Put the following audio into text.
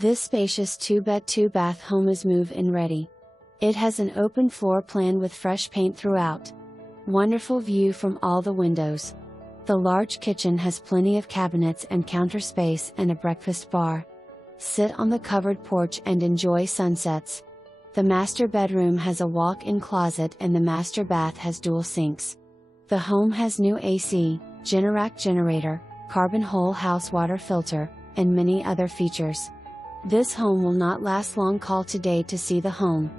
This spacious 2-bed 2-bath home is move-in ready. It has an open floor plan with fresh paint throughout. Wonderful view from all the windows. The large kitchen has plenty of cabinets and counter space and a breakfast bar. Sit on the covered porch and enjoy sunsets. The master bedroom has a walk-in closet and the master bath has dual sinks. The home has new AC, Generac Generator, carbon whole house water filter, and many other features. This home will not last long. Call today to see the home.